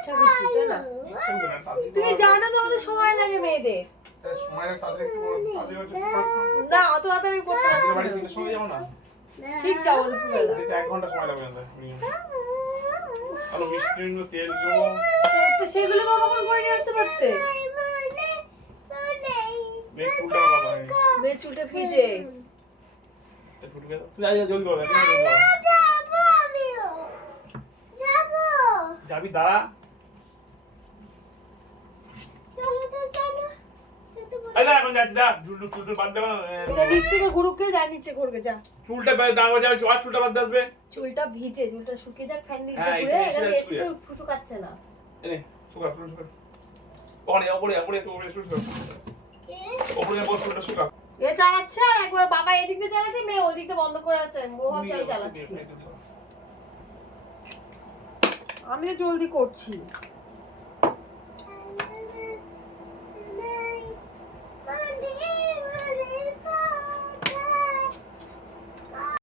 ইচ্ছা খুশি তাই না করে তুমি জানো তো আমাদের সময় লাগে মেয়েদের করো, করো, করো। না অত তাড়াতাড়ি করতে আজকে না। যাব? ঠিক যাব এক ঘণ্টা সময় লাগবে minimum। মিষ্টি তেল সেগুলো কখন করে নিয়ে আসতে পারতে বাবা। মেয়ের চুলটা ভিজে এই ফুটে গেল। তুই আয়, আয়, জলদি করো, এখন জলদি করো। যাবি দাঁড়া এই যাচ্ছি, দাঁড়া। চুল চুল চুল বাদ দেবো যা নিচ থেকে ঘুরুকে যা নিচে করবে যা। চুলটা বেশ দাঁড়াবো যাবে আর চুলটা বাদ আসবে। চুলটা ভিজে চুলটা শুকিয়ে যাক ফ্যান নিচে হ্যাঁ, এটা এসে শুকাচ্ছে না। এই নে, শুকা চুল শুকা। ওপরে ওপরে ওপরে ওপরে শুকা ওপরে বস চুলটা শুকা। এ চালাচ্ছে আর একবার বাবা এদিক দিয়ে চালাচ্ছে মেয়ে ওদিক দিয়ে বন্ধ করে আছে। ও ভাবছে আমি চালাচ্ছি? জলদি করছি।